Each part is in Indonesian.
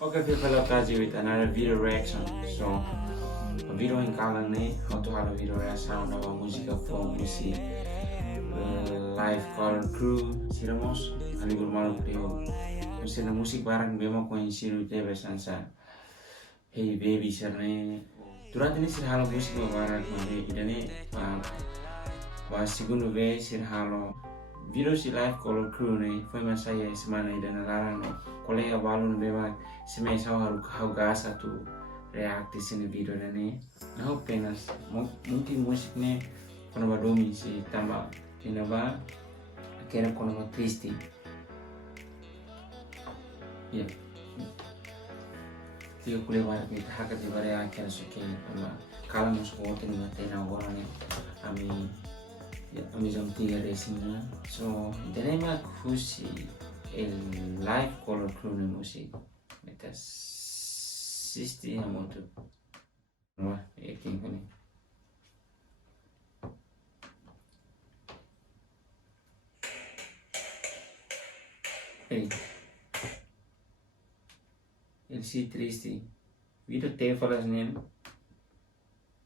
Okay, people love that with another video reaction. So, video in kalang ni, how to have a video reaction sound of music from musik live call crew siramos ali bermalam prio. Musik na musik barang bema ko in siru tebe sansa. Hey baby sirne. Turat ini sir halo musik ma barang mane idane ba segundo ve sir halo video si live call crew ni foi masaya semana idana larang no. Kolega balun bema semai saw haru kau gasa tu react di sini video ini. Aku penas mungkin musik ni kono ba domi si tambah kena ba akhirnya kono ba triste. Ya. Tiga kuliah barat kita hakat di bare akhirnya suke ama kala masuk hotel ni tena orang ni ami ya ami jam 3 racing na. So tenemos khusi el live color crew ni musik. Meta 60 ya moto. Wah, yakin kan ni. Hey. El si triste. Video te falas nen.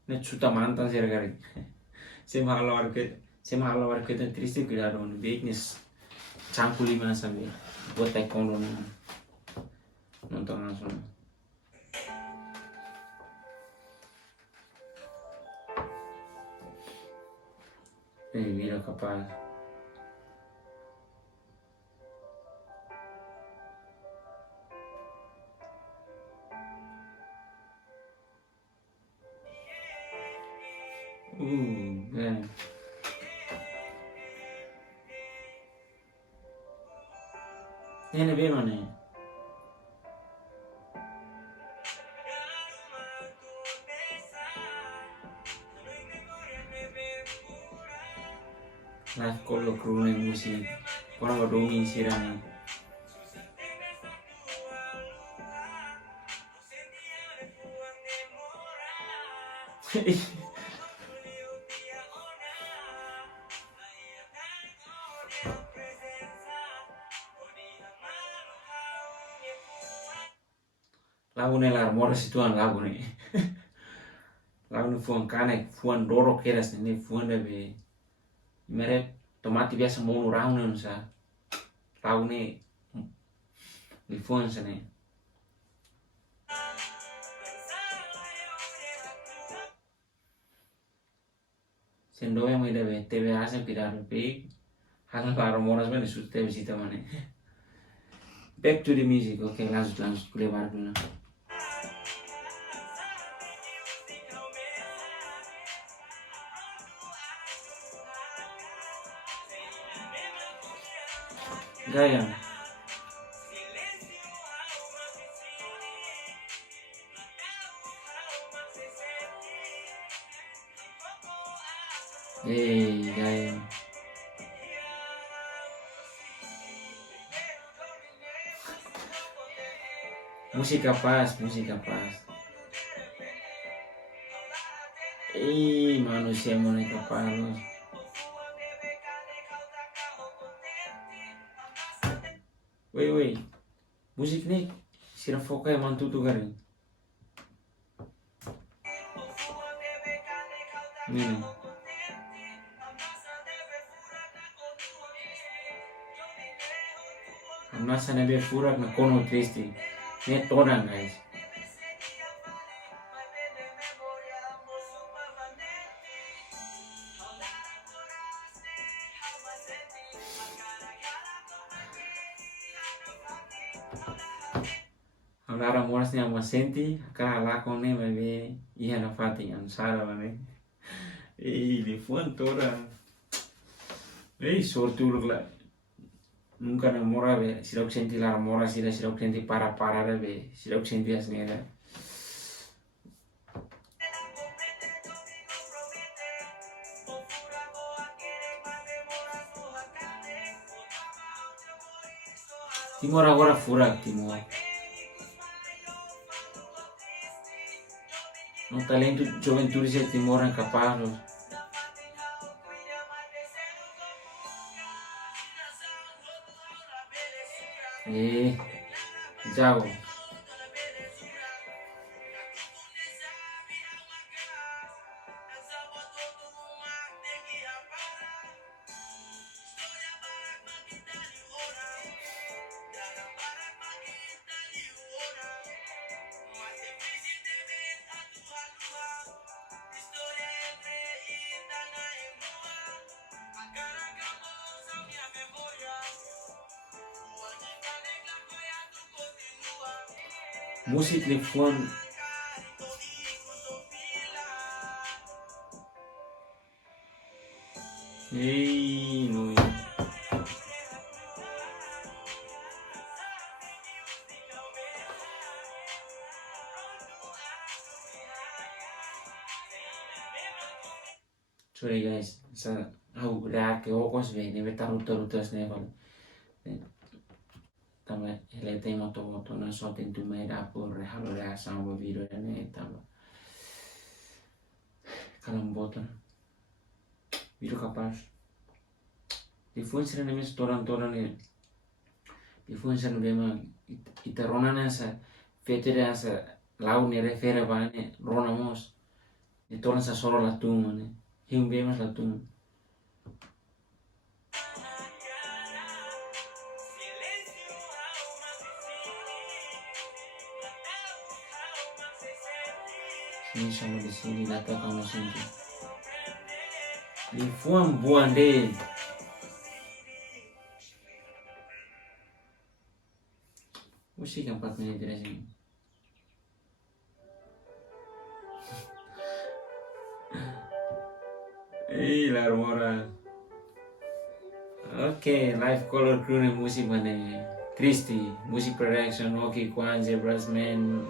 Ne chuta mantan ser gari. Se mahalo war ke triste cuidado un weakness. Chankuli mana sambil. Buat taekwondo ni. Nonton langsung. Video kapal. Yeah. Ini bagaimana ya? Live call crew ni musik. Korang berdomi sirang. Lagu ni lar mora situan lagu ni. Lagu ni fuan kanek, fuan doro keras ni fuan debe. Mere tomati biasa mau orang ni sa. Lagu ni fuan sa ni. Sendo yang mai debe tebe asa pirar pe. Hal lar mora sebenarnya sudah tebe sita mana. Back to the music, okay, lanjut kuliah baru dulu. Gaya. Gaya. Música paz. Manusia mulai kapal. Woi, musik nih sira foka yang mantu tuh garing. Nih. Masa nabe furak na kono triste. Nih todan guys. Lara morasnya ama senti, kara lakon ne bebe, iya na fati an sara bane. Di fuan toda. Sortur la. Nunca na mora be, sirok senti lara mora sirok senti para be, sirok senti asnera. Timor agora furak Timor. No talento juventude de Timor é capaz. Jauh. musik ni phone no. Sorry guys, aku react ke okos ve ne beta rutas ne val. Tama ele tem moto na só tem tu mai da por halo reação ao vídeo ne tama. Kalam botan. Vídeo capaz. Influencer ne mes toran ne. Influencer ne bema ita rona nessa fetere essa lau ne refere bane rona mos. Ne toran sa solo la tuma ne. Him bemas la tuma. Ini sama di sini data kamu sini. Di fuam buan deh. Musik 4 menit dari sini. La moral. Oke, live color crew nih musik mana? Christy, musik production, Oki Kwan, Zebras Man,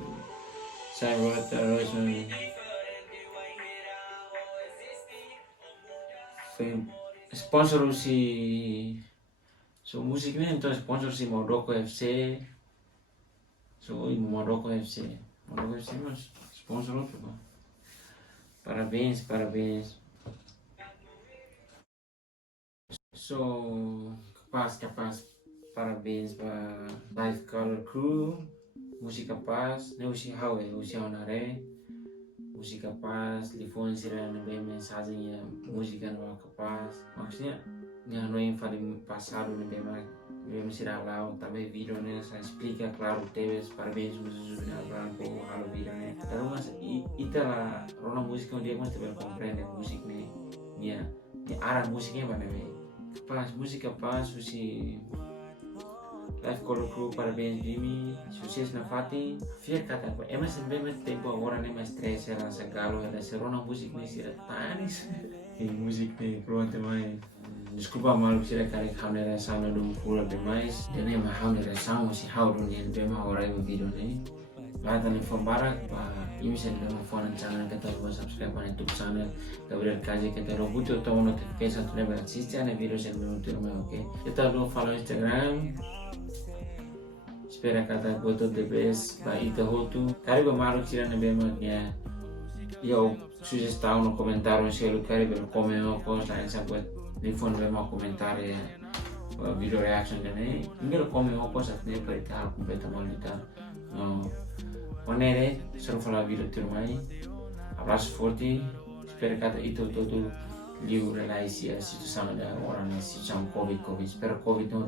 Cyber Roachman. Sponsor si so musiknya itu sponsor si Modoko FC. So Modoko FC mas sponsor apa? Parabéns. So capaz parabéns para Live Color Crew, musik capaz, ne usi onare, musik capaz, telefone sira na bem mensagem ya música no capaz, maksudnya nggak yang paling passado na bem sira lá, também vídeo né, sa explica claro teves parabéns musik branco halo vídeo né, pero mas ita la rona música dia mas tebe compreender musik né, ya arah musiknya mana be. Capaz, música capaz, usi Live Color Crew, parabéns Jimmy, sucesso na Fati. Fier kata ko, mas bem tempo agora nem mais stress era sa galo era sa rona música nem sira tanis. E música nem pronto mais. Desculpa malu sira kare kamera sama dum pula demais. Dene ma hamera sama si haurun yen bema ora o video ne. Lata ni barak pa imisen na phone channel kita buat subscribe pada YouTube channel. Gabriel Kaji kita butuh tahu notification tu lebar sisa na video sen minutur me oke. Kita lu follow Instagram. Espera kata butuh the best ba ita hotu. Kari ba malu sira na bema ya. Yo sugestão no comentário se ele quer ver como eu posso lá essa coisa. Ni phone bema comentar ya. Video reaction dene. Ingin como eu posso atender para kita completa malita. Onere, sono falar video turmai. Abraço forte. Espero que itu todo livre lá esse situação da orang ni situação COVID. Espero COVID não.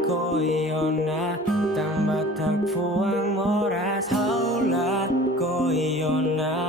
Koyona tambah tak puang moras haula koyona